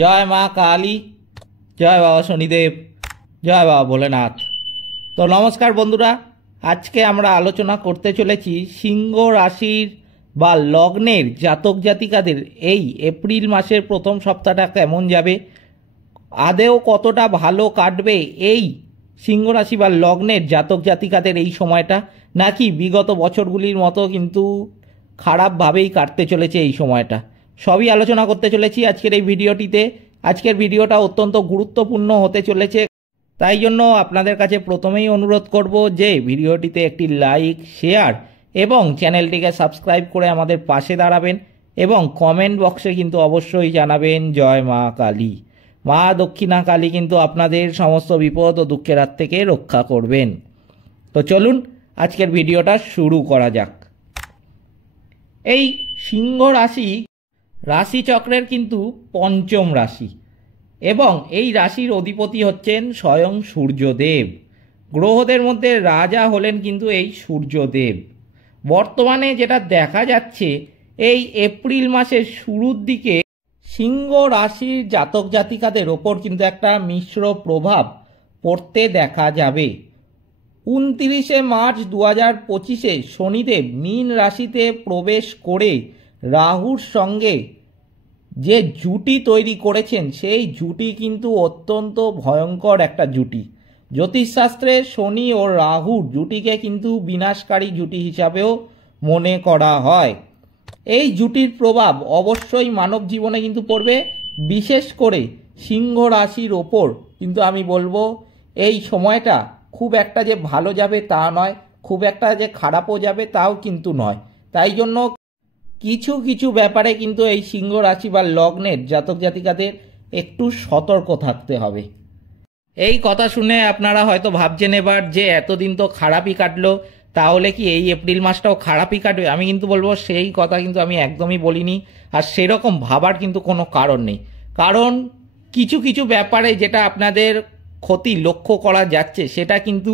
জয় মা কালী, জয় বাবা শনিদেব, জয় বাবা ভোলেনাথ। তো নমস্কার বন্ধুরা, আজকে আমরা আলোচনা করতে চলেছি সিংহ রাশির বা লগ্নের জাতক জাতিকাদের এই এপ্রিল মাসের প্রথম সপ্তাহটা কেমন যাবে, আদেও কতটা ভালো কাটবে এই সিংহ রাশি বা লগ্নের জাতক জাতিকাদের এই সময়টা, নাকি বিগত বছরগুলির মতো কিন্তু খারাপভাবেই কাটতে চলেছে এই সময়টা, সবই আলোচনা করতে চলেছি আজকের এই ভিডিওটিতে। আজকের ভিডিওটা অত্যন্ত গুরুত্বপূর্ণ হতে চলেছে, তাই জন্য আপনাদের কাছে প্রথমেই অনুরোধ করব যে ভিডিওটিতে একটি লাইক, শেয়ার এবং চ্যানেলটিকে সাবস্ক্রাইব করে আমাদের পাশে দাঁড়াবেন এবং কমেন্ট বক্সে কিন্তু অবশ্যই জানাবেন জয় মা কালী। মা দক্ষিণা কালী কিন্তু আপনাদের সমস্ত বিপদ ও দুঃখের হাত থেকে রক্ষা করবেন। তো চলুন আজকের ভিডিওটা শুরু করা যাক। এই সিংহ রাশি রাশিচক্রের কিন্তু পঞ্চম রাশি এবং এই রাশির অধিপতি হচ্ছেন স্বয়ং সূর্যদেব। গ্রহদের মধ্যে রাজা হলেন কিন্তু এই সূর্যদেব। বর্তমানে যেটা দেখা যাচ্ছে, এই এপ্রিল মাসের শুরুর দিকে সিংহ রাশির জাতক জাতিকাদের ওপর কিন্তু একটা মিশ্র প্রভাব পড়তে দেখা যাবে। 29শে মার্চ 2025 শনিদেব মীন রাশিতে প্রবেশ করে রাহুর সঙ্গে যে জুটি তৈরি করেছেন, সেই জুটি কিন্তু অত্যন্ত ভয়ঙ্কর একটা জুটি। জ্যোতিষশাস্ত্রে শনি ও রাহুর জুটিকে কিন্তু বিনাশকারী জুটি হিসাবেও মনে করা হয়। এই জুটির প্রভাব অবশ্যই মানব জীবনে কিন্তু পড়বে, বিশেষ করে সিংহ রাশির ওপর। কিন্তু আমি বলবো এই সময়টা খুব একটা যে ভালো যাবে তা নয়, খুব একটা যে খারাপও যাবে তাও কিন্তু নয়। তাই জন্য কিছু কিছু ব্যাপারে কিন্তু এই সিংহ রাশি বা লগ্নের জাতক জাতিকাদের একটু সতর্ক থাকতে হবে। এই কথা শুনে আপনারা হয়তো ভাবছেন এবার যে এতদিন তো খারাপই কাটলো, তাহলে কি এই এপ্রিল মাসটাও খারাপই কাটবে? আমি কিন্তু বলবো সেই কথা কিন্তু আমি একদমই বলিনি, আর সেরকম ভাবার কিন্তু কোনো কারণ নেই। কারণ কিছু কিছু ব্যাপারে যেটা আপনাদের ক্ষতি লক্ষ্য করা যাচ্ছে, সেটা কিন্তু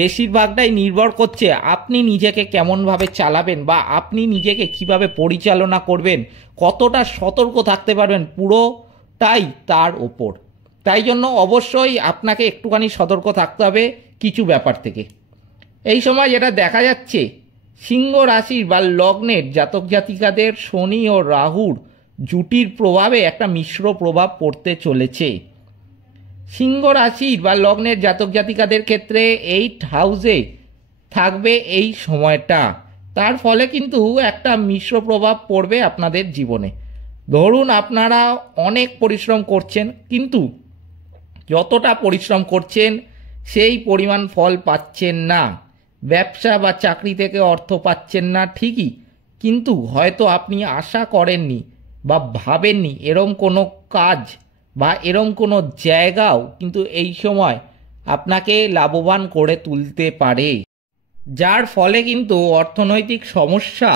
বেশিরভাগটাই নির্ভর করছে আপনি নিজেকে কেমনভাবে চালাবেন বা আপনি নিজেকে কিভাবে পরিচালনা করবেন, কতটা সতর্ক থাকতে পারবেন, পুরোটাই তার ওপর। তাই জন্য অবশ্যই আপনাকে একটুখানি সতর্ক থাকতে হবে কিছু ব্যাপার থেকে। এই সময় যেটা দেখা যাচ্ছে, সিংহ রাশির বা লগ্নের জাতক জাতিকাদের শনি ও রাহুর জুটির প্রভাবে একটা মিশ্র প্রভাব পড়তে চলেছে। সিংহ রাশির বা লগ্নের জাতক জাতিকাদের ক্ষেত্রে 8 হাউসে থাকবে এই সময়টা, তার ফলে কিন্তু একটা মিশ্র প্রভাব পড়বে আপনাদের জীবনে। ধরুন আপনারা অনেক পরিশ্রম করছেন, কিন্তু যতটা পরিশ্রম করছেন সেই পরিমাণ ফল পাচ্ছেন না। ব্যবসা বা চাকরি থেকে অর্থ পাচ্ছেন না ঠিকই, কিন্তু হয়তো আপনি আশা করেননি বা ভাবেননি এরম কোনো কাজ বা এরম কোনো জায়গাও কিন্তু এই সময় আপনাকে লাভবান করে তুলতে পারে, যার ফলে কিন্তু অর্থনৈতিক সমস্যা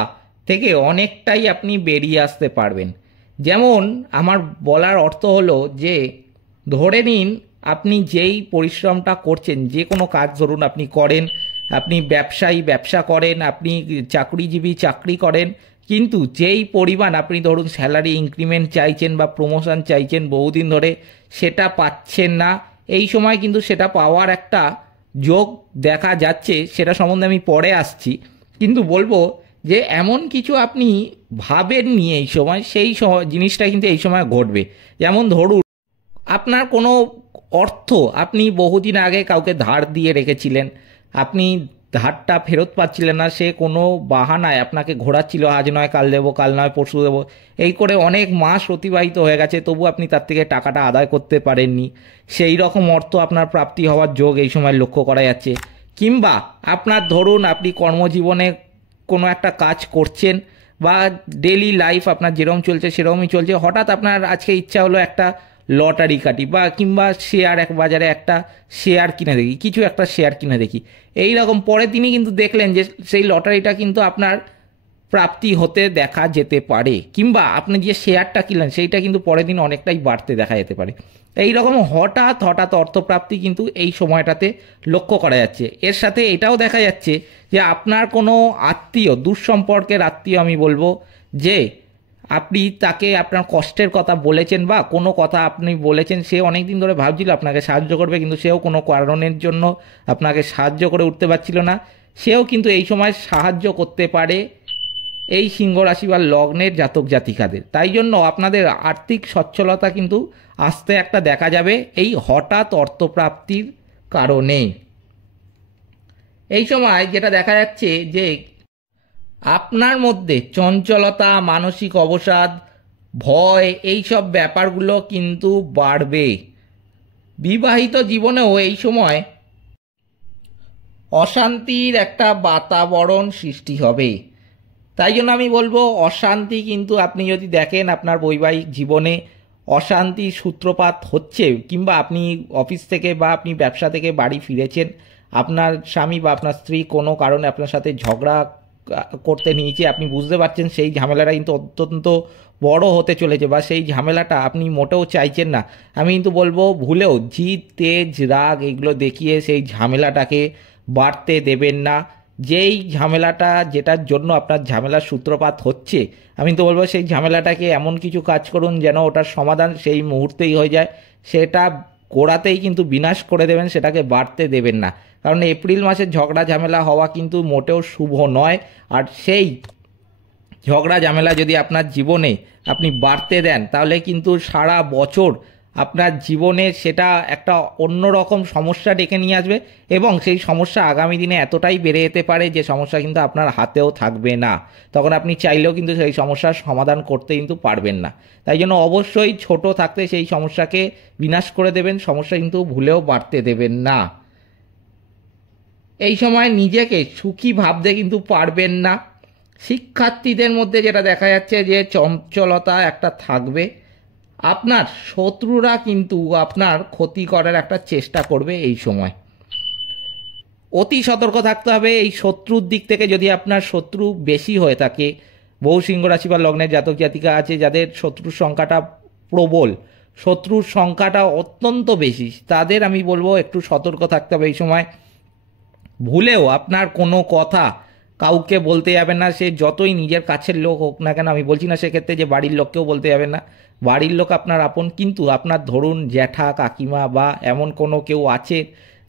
থেকে অনেকটাই আপনি বেরিয়ে আসতে পারবেন। যেমন আমার বলার অর্থ হলো যে, ধরে নিন আপনি যেই পরিশ্রমটা করছেন, যে কোনো কাজ ধরুন আপনি করেন, আপনি ব্যবসায়ী ব্যবসা করেন, আপনি চাকরিজীবী চাকরি করেন, কিন্তু যেই পরিমাণ আপনি ধরুন স্যালারি ইনক্রিমেন্ট চাইছেন বা প্রমোশন চাইছেন বহুদিন ধরে, সেটা পাচ্ছেন না। এই সময় কিন্তু সেটা পাওয়ার একটা যোগ দেখা যাচ্ছে, সেটা সম্বন্ধে আমি পরে আসছি। কিন্তু বলবো যে এমন কিছু আপনি ভাবেননি এই সময়, সেই জিনিসটা কিন্তু এই সময় ঘটবে। যেমন ধরুন আপনার কোনো অর্থ আপনি বহুদিন আগে কাউকে ধার দিয়ে রেখেছিলেন, আপনি ধারটা ফেরত পাচ্ছিলেন না, সে কোনো বাহানায় আপনাকে ঘোরাচ্ছিল, আজ নয় কাল দেবো, কাল নয় পরশু দেবো, এই করে অনেক মাস অতিবাহিত হয়ে গেছে, তবু আপনি তার থেকে টাকাটা আদায় করতে পারেননি। সেই রকম অর্থ আপনার প্রাপ্তি হওয়ার যোগ এই সময় লক্ষ্য করা যাচ্ছে। কিংবা আপনার ধরুন আপনি কর্মজীবনে কোনো একটা কাজ করছেন বা ডেলি লাইফ আপনার যেরকম চলছে সেরকমই চলছে, হঠাৎ আপনার আজকে ইচ্ছা হলো একটা লটারি কাটি বা কিংবা শেয়ার, এক বাজারে একটা শেয়ার কিনে দেখি, কিছু একটা শেয়ার কিনে দেখি, এই রকম পরে তিনি কিন্তু দেখলেন যে সেই লটারিটা কিন্তু আপনার প্রাপ্তি হতে দেখা যেতে পারে, কিংবা আপনি যে শেয়ারটা কিনলেন সেইটা কিন্তু পরের দিন অনেকটাই বাড়তে দেখা যেতে পারে। এই রকম হঠাৎ হঠাৎ অর্থপ্রাপ্তি কিন্তু এই সময়টাতে লক্ষ্য করা যাচ্ছে। এর সাথে এটাও দেখা যাচ্ছে যে আপনার কোনো আত্মীয়, দুঃসম্পর্কের আত্মীয় আমি বলবো, যে আপনি তাকে আপনার কষ্টের কথা বলেছেন বা কোনো কথা আপনি বলেছেন, সে অনেক দিন ধরে ভাবছিল আপনাকে সাহায্য করবে, কিন্তু সেও কোনো কারণের জন্য আপনাকে সাহায্য করে উঠতে পারছিল না। সেও কিন্তু এই সময় সাহায্য করতে পারে এই সিংহ রাশি বা লগ্নের জাতক জাতিকাদের। তাই জন্য আপনাদের আর্থিক সচ্ছলতা কিন্তু আস্তে একটা দেখা যাবে এই হঠাৎ অর্থপ্রাপ্তির কারণে। এই সময় যেটা দেখা যাচ্ছে যে আপনার মধ্যে চঞ্চলতা, মানসিক অবসাদ, ভয়, এই সব ব্যাপারগুলো কিন্তু বাড়বে। বিবাহিত জীবনেও এই সময় অশান্তির একটা বাতাবরণ সৃষ্টি হবে। তাই জন্য আমি বলবো অশান্তি কিন্তু আপনি যদি দেখেন আপনার বৈবাহিক জীবনে অশান্তির সূত্রপাত হচ্ছে, কিংবা আপনি অফিস থেকে বা আপনি ব্যবসা থেকে বাড়ি ফিরেছেন, আপনার স্বামী বা আপনার স্ত্রী কোনো কারণে আপনার সাথে ঝগড়া করতে নিয়েছে, আপনি বুঝতে পারছেন সেই ঝামেলাটা কিন্তু অত্যন্ত বড় হতে চলেছে বা সেই ঝামেলাটা আপনি মোটেও চাইছেন না। আমি কিন্তু বলবো ভুলেও জিদ, তেজ, রাগ এগুলো দেখিয়ে সেই ঝামেলাটাকে বাড়তে দেবেন না। যেই ঝামেলাটা, যেটার জন্য আপনার ঝামেলার সূত্রপাত হচ্ছে, আমি তো বলবো সেই ঝামেলাটাকে এমন কিছু কাজ করুন যেন ওটার সমাধান সেই মুহূর্তেই হয়ে যায়। সেটা গোড়াতেই কিন্তু বিনাশ করে দেবেন, সেটাকে বাড়তে দেবেন না। কারণ এপ্রিল মাসে ঝগড়া ঝামেলা হওয়া কিন্তু মোটেও শুভ নয়। আর সেই ঝগড়া ঝামেলা যদি আপনার জীবনে আপনি বাড়তে দেন, তাহলে কিন্তু সারা বছর আপনার জীবনে সেটা একটা অন্যরকম সমস্যা ডেকে নিয়ে আসবে, এবং সেই সমস্যা আগামী দিনে এতটাই বেড়ে যেতে পারে যে সমস্যা কিন্তু আপনার হাতেও থাকবে না। তখন আপনি চাইলেও কিন্তু সেই সমস্যার সমাধান করতে কিন্তু পারবেন না। তাই জন্য অবশ্যই ছোট থাকতে সেই সমস্যাকে বিনাশ করে দেবেন, সমস্যা কিন্তু ভুলেও বাড়তে দেবেন না। এই সময় নিজেকে সুখী ভাবতে কিন্তু পারবেন না। শিক্ষার্থীদের মধ্যে যেটা দেখা যাচ্ছে যে চঞ্চলতা একটা থাকবে। আপনার শত্রুরা কিন্তু আপনার ক্ষতি করার একটা চেষ্টা করবে এই সময়। অতি সতর্ক থাকতে হবে এই শত্রুর দিক থেকে। যদি আপনার শত্রু বেশি হয়ে থাকে, বহু সিংহ রাশি বা লগ্নের জাতক জাতিকা আছে যাদের শত্রুর সংখ্যাটা প্রবল, শত্রুর সংখ্যাটা অত্যন্ত বেশি, তাদের আমি বলবো একটু সতর্ক থাকতে হবে এই সময়। ভুলেও আপনার কোনো কথা কাউকে বলতে যাবেন না, সে যতই নিজের কাছের লোক হোক না কেন। আমি বলছি না সেক্ষেত্রে যে বাড়ির লোককেও বলতে যাবেন না, বাড়ির লোক আপনার আপন, কিন্তু আপনার ধরুন জ্যাঠা, কাকিমা বা এমন কোনো কেউ আছে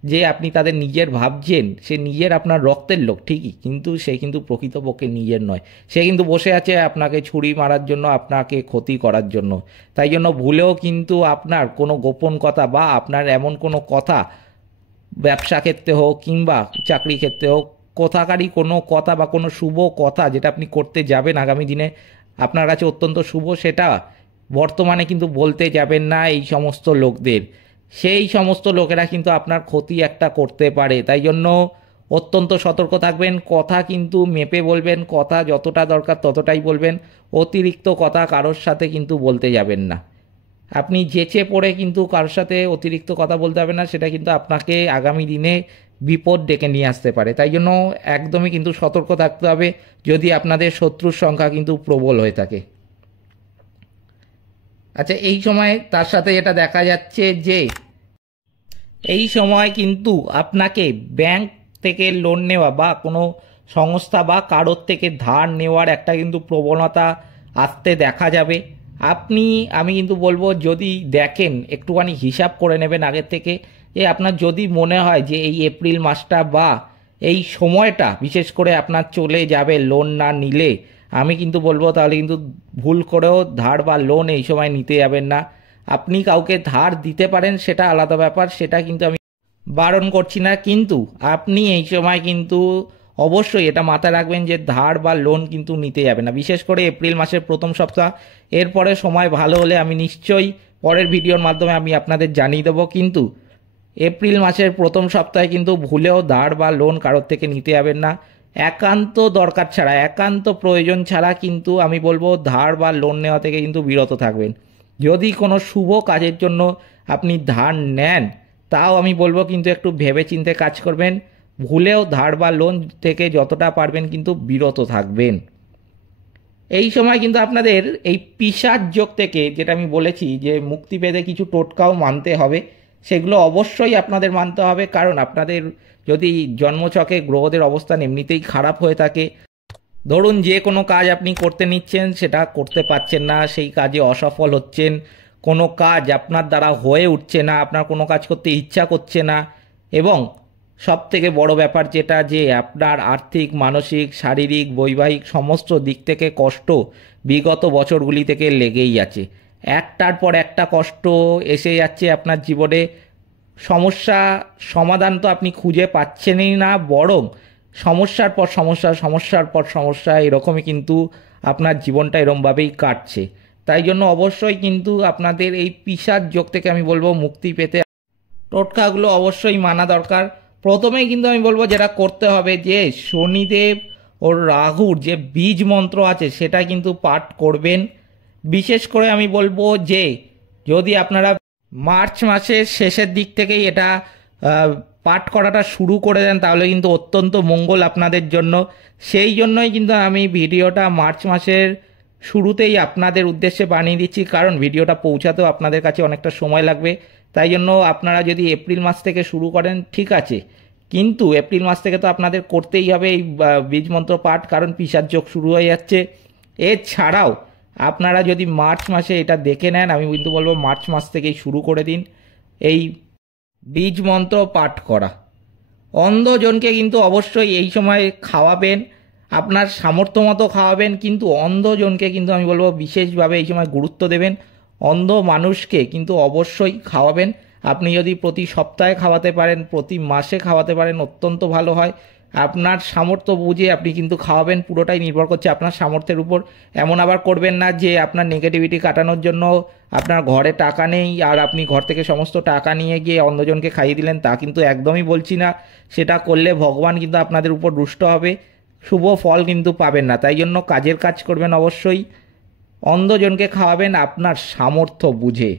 যে আপনি তাদের নিজের ভাবছেন, সে নিজের আপনার রক্তের লোক ঠিকই, কিন্তু সে কিন্তু প্রকৃতপক্ষে নিজের নয়। সে কিন্তু বসে আছে আপনাকে ছুরি মারার জন্য, আপনাকে ক্ষতি করার জন্য। তাই জন্য ভুলেও কিন্তু আপনার কোনো গোপন কথা বা আপনার এমন কোনো কথা, ব্যবসা ক্ষেত্রে হোক কিংবা চাকরি ক্ষেত্রে হোক, কোথাকারই কোনো কথা বা কোনো শুভ কথা যেটা আপনি করতে যাবেন আগামী দিনে আপনার কাছে অত্যন্ত শুভ, সেটা বর্তমানে কিন্তু বলতে যাবেন না এই সমস্ত লোকদের। সেই সমস্ত লোকেরা কিন্তু আপনার ক্ষতি একটা করতে পারে। তাই জন্য অত্যন্ত সতর্ক থাকবেন। কথা কিন্তু মেপে বলবেন, কথা যতটা দরকার ততটাই বলবেন। অতিরিক্ত কথা কারোর সাথে কিন্তু বলতে যাবেন না। আপনি যেচে পড়ে কিন্তু কারোর সাথে অতিরিক্ত কথা বলতে হবে না, সেটা কিন্তু আপনাকে আগামী দিনে বিপদ ডেকে নিয়ে আসতে পারে। তাই জন্য একদমই কিন্তু সতর্ক থাকতে হবে যদি আপনাদের শত্রুর সংখ্যা কিন্তু প্রবল হয়ে থাকে। আচ্ছা, এই সময় তার সাথে এটা দেখা যাচ্ছে যে এই সময় কিন্তু আপনাকে ব্যাংক থেকে লোন নেওয়া বা কোনো সংস্থা বা কারোর থেকে ধার নেওয়ার একটা কিন্তু প্রবণতা আসতে দেখা যাবে। আমি কিন্তু বলবো যদি দেখেন একটুখানি হিসাব করে নেবেন আগের থেকে, যে আপনার যদি মনে হয় যে এই এপ্রিল মাসটা বা এই সময়টা বিশেষ করে আপনার চলে যাবে লোন না নিলে, আমি কিন্তু বলবো তাহলে কিন্তু ভুল করেও ধার বা লোন এই সময় নিতে যাবেন না। আপনি কাউকে ধার দিতে পারেন, সেটা আলাদা ব্যাপার, সেটা কিন্তু আমি বারণ করছি না, কিন্তু আপনি এই সময় কিন্তু অবশ্যই এটা মাথায় রাখবেন যে ধার বা লোন কিন্তু নিতে যাবে না, বিশেষ করে এপ্রিল মাসের প্রথম সপ্তাহ। এরপরে সময় ভালো হলে আমি নিশ্চয়ই পরের ভিডিওর মাধ্যমে আমি আপনাদের জানিয়ে দেবো, কিন্তু এপ্রিল মাসের প্রথম সপ্তাহে কিন্তু ভুলেও ধার বা লোন কারোর থেকে নিতে যাবেন না। একান্ত দরকার ছাড়া, একান্ত প্রয়োজন ছাড়া কিন্তু আমি বলবো ধার বা লোন নেওয়া থেকে কিন্তু বিরত থাকবেন। যদি কোনো শুভ কাজের জন্য আপনি ধার নেন, তাও আমি বলবো কিন্তু একটু ভেবেচিন্তে কাজ করবেন। ভুলেও ধার বা লোন থেকে যতটা পারবেন কিন্তু বিরত থাকবেন। এই সময় কিন্তু আপনাদের এই পিশাচ যোগ থেকে, যেটা আমি বলেছি যে মুক্তি পেতে কিছু টোটকাও মানতে হবে, সেগুলো অবশ্যই আপনাদের মানতে হবে। কারণ আপনাদের যদি জন্মছকে গ্রহদের অবস্থান এমনিতেই খারাপ হয়ে থাকে, ধরুন যে কোনো কাজ আপনি করতে নিচ্ছেন, সেটা করতে পারছেন না, সেই কাজে অসফল হচ্ছেন, কোনো কাজ আপনার দ্বারা হয়ে উঠছে না, আপনার কোনো কাজ করতে ইচ্ছা করছে না, এবং সবথেকে বড় ব্যাপার যেটা, যে আপনার আর্থিক, মানসিক, শারীরিক, বৈবাহিক সমস্ত দিক থেকে কষ্ট বিগত বছরগুলি থেকে লেগেই আছে। একটার পর একটা কষ্ট এসে যাচ্ছে আপনার জীবনে। সমস্যা সমাধান তো আপনি খুঁজে পাচ্ছেনই না, বরং সমস্যার পর সমস্যা, সমস্যার পর সমস্যা, এরকমই কিন্তু আপনার জীবনটা এরমভাবেই কাটছে। তাই জন্য অবশ্যই কিন্তু আপনাদের এই পিশাচ যোগ থেকে আমি বলবো মুক্তি পেতে টোটকাগুলো অবশ্যই মানা দরকার। প্রথমেই কিন্তু আমি বলবো যেটা করতে হবে, যে শনিদেব ও রাহুর যে বীজ মন্ত্র আছে সেটা কিন্তু পাঠ করবেন। বিশেষ করে আমি বলবো যে যদি আপনারা মার্চ মাসের শেষের দিক থেকেই এটা পাঠ করাটা শুরু করে দেন, তাহলে কিন্তু অত্যন্ত মঙ্গল আপনাদের জন্য। সেই জন্যই কিন্তু আমি ভিডিওটা মার্চ মাসের শুরুতেই আপনাদের উদ্দেশ্যে বানিয়ে দিচ্ছি, কারণ ভিডিওটা পৌঁছাতেও আপনাদের কাছে অনেকটা সময় লাগবে। তাই জন্য আপনারা যদি এপ্রিল মাস থেকে শুরু করেন ঠিক আছে, কিন্তু এপ্রিল মাস থেকে তো আপনাদের করতেই হবে এই বীজ মন্ত্র পাঠ, কারণ পিশাচ যোগ শুরু হয়ে যাচ্ছে। এছাড়াও আপনারা যদি মার্চ মাসে এটা দেখে নেন, আমি কিন্তু বলবো মার্চ মাস থেকেই শুরু করে দিন এই বীজ মন্ত্র পাঠ করা। অন্ধজনকে কিন্তু অবশ্যই এই সময় খাওয়াবেন, আপনার সামর্থ্য মতো খাওয়াবেন, কিন্তু অন্ধজনকে কিন্তু আমি বলবো বিশেষভাবে এই সময় গুরুত্ব দেবেন। অন্ধ মানুষকে কিন্তু অবশ্যই খাওয়াবেন। আপনি যদি প্রতি সপ্তাহে খাওয়াতে পারেন, প্রতি মাসে খাওয়াতে পারেন, অত্যন্ত ভালো হয়। আপনার সামর্থ্য বুঝে আপনি কিন্তু খাওয়াবেন, পুরোটাই নির্ভর করছে আপনার সামর্থ্যের উপর। এমন আবার করবেন না যে আপনার নেগেটিভিটি কাটানোর জন্য আপনার ঘরে টাকা নেই আর আপনি ঘর থেকে সমস্ত টাকা নিয়ে গিয়ে অন্ধজনকে খাইয়ে দিলেন, তা কিন্তু একদমই বলছি না। সেটা করলে ভগবান কিন্তু আপনাদের উপর রুষ্ট হবে, শুভ ফল কিন্তু পাবেন না। তাই জন্য কাজের কাজ করবেন অবশ্যই, অন্ধজনকে খাওয়াবেন আপনার সামর্থ্য বুঝে।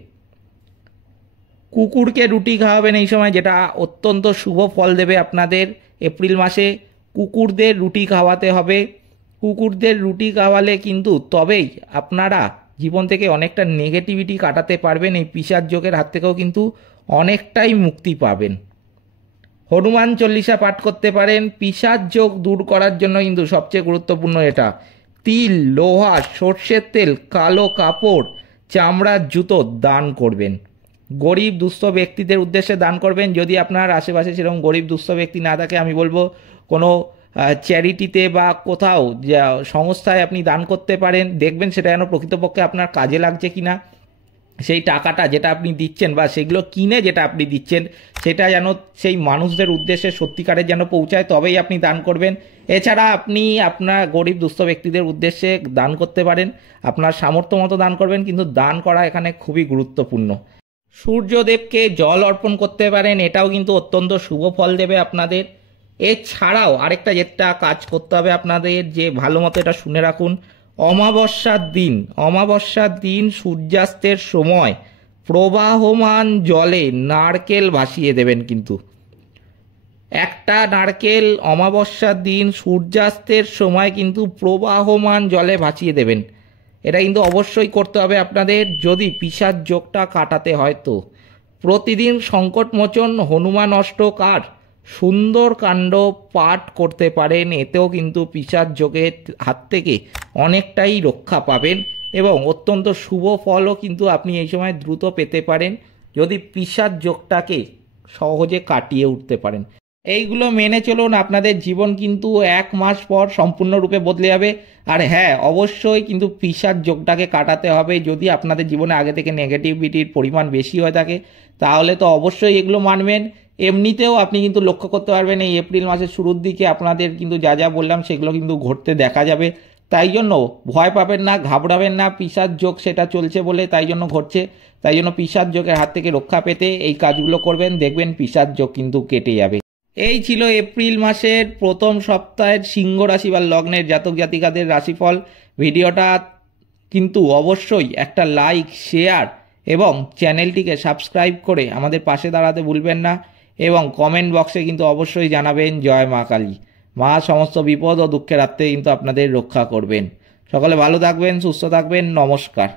কুকুরকে রুটি খাওয়াবেন এই সময়, যেটা অত্যন্ত শুভ ফল দেবে আপনাদের। এপ্রিল মাসে কুকুরদের রুটি খাওয়াতে হবে। কুকুরদের রুটি খাওয়ালে কিন্তু তবেই আপনারা জীবন থেকে অনেকটা নেগেটিভিটি কাটাতে পারবেন, এই পিশাচ যোগের হাত থেকেও কিন্তু অনেকটাই মুক্তি পাবেন। হনুমান চল্লিশা পাঠ করতে পারেন। পিশাচ যোগ দূর করার জন্য কিন্তু সবচেয়ে গুরুত্বপূর্ণ এটা, তিল, লোহা, সর্ষের তেল, কালো কাপড়, চামড়ার জুতো দান করবেন। গরিব দুস্থ ব্যক্তিদের উদ্দেশ্যে দান করবেন। যদি আপনার আশেপাশে সেরকম গরিব দুস্থ ব্যক্তি না থাকে, আমি বলবো কোনো চ্যারিটিতে বা কোথাও সংস্থায় আপনি দান করতে পারেন। দেখবেন সেটা যেন প্রকৃতপক্ষে আপনার কাজে লাগছে কিনা, সেই টাকাটা যেটা আপনি দিচ্ছেন বা সেগুলো কিনে যেটা আপনি দিচ্ছেন সেটা যেন সেই মানুষদের উদ্দেশ্যে সত্যিকারের যেন পৌঁছায়, তবেই আপনি দান করবেন। এছাড়া আপনি আপনার গরিব দুস্থ ব্যক্তিদের উদ্দেশ্যে দান করতে পারেন, আপনার সামর্থ্য মতো দান করবেন, কিন্তু দান করা এখানে খুবই গুরুত্বপূর্ণ। সূর্যদেবকে জল অর্পণ করতে পারেন, এটাও কিন্তু অত্যন্ত শুভ ফল দেবে আপনাদের। এছাড়াও আরেকটা যেটা কাজ করতে হবে আপনাদের, যে ভালো মতো এটা শুনে রাখুন, অমাবস্যার দিন সূর্যাস্তের সময় প্রবাহমান জলে নারকেল ভাসিয়ে দেবেন। কিন্তু একটা নারকেল অমাবস্যার দিন সূর্যাস্তের সময় কিন্তু প্রবাহমান জলে ভাসিয়ে দেবেন। এটা কিন্তু অবশ্যই করতে হবে আপনাদের, যদি পিশাচ যোগটা কাটাতে হয়। তো প্রতিদিন সংকটমোচন হনুমান অষ্টক আর সুন্দরকাণ্ড পাঠ করতে পারেন, এতেও কিন্তু পিশাচ যোগের হাত থেকে অনেকটাই রক্ষা পাবেন এবং অত্যন্ত শুভ ফলও কিন্তু আপনি এই সময় দ্রুত পেতে পারেন, যদি পিশাচ যোগটাকে সহজে কাটিয়ে উঠতে পারেন। এইগুলো মেনে চলুন, আপনাদের জীবন কিন্তু 1 মাস পর সম্পূর্ণরূপে বদলে যাবে। আর হ্যাঁ, অবশ্যই কিন্তু পিশাচ যোগটাকে কাটাতে হবে। যদি আপনাদের জীবনে আগে থেকে নেগেটিভিটির পরিমাণ বেশি হয়ে থাকে, তাহলে তো অবশ্যই এগুলো মানবেন। এমনিতেও আপনি কিন্তু লক্ষ্য করতে পারবেন এই এপ্রিল মাসের শুরুর দিকে আপনাদের কিন্তু যা যা বললাম সেগুলো কিন্তু ঘটতে দেখা যাবে। তাই জন্য ভয় পাবেন না, ঘাবড়াবেন না, পিশাচ যোগ সেটা চলছে বলে তাই জন্য ঘটছে। তাই জন্য পিশাচ যোগের হাত থেকে রক্ষা পেতে এই কাজগুলো করবেন, দেখবেন পিশাচ যোগ কিন্তু কেটে যাবে। এই ছিল এপ্রিল মাসের প্রথম সপ্তাহের সিংহ রাশি বা লগ্নের জাতক জাতিকাদের রাশিফল। ভিডিওটা কিন্তু অবশ্যই একটা লাইক, শেয়ার এবং চ্যানেলটিকে সাবস্ক্রাইব করে আমাদের পাশে দাঁড়াতে ভুলবেন না, এবং কমেন্ট বক্সে কিন্তু অবশ্যই জানাবেন জয় মা কালী। মা সমস্ত বিপদ ও দুঃখের হাত থেকে কিন্তু আপনাদের রক্ষা করবেন। সকলে ভালো থাকবেন, সুস্থ থাকবেন, নমস্কার।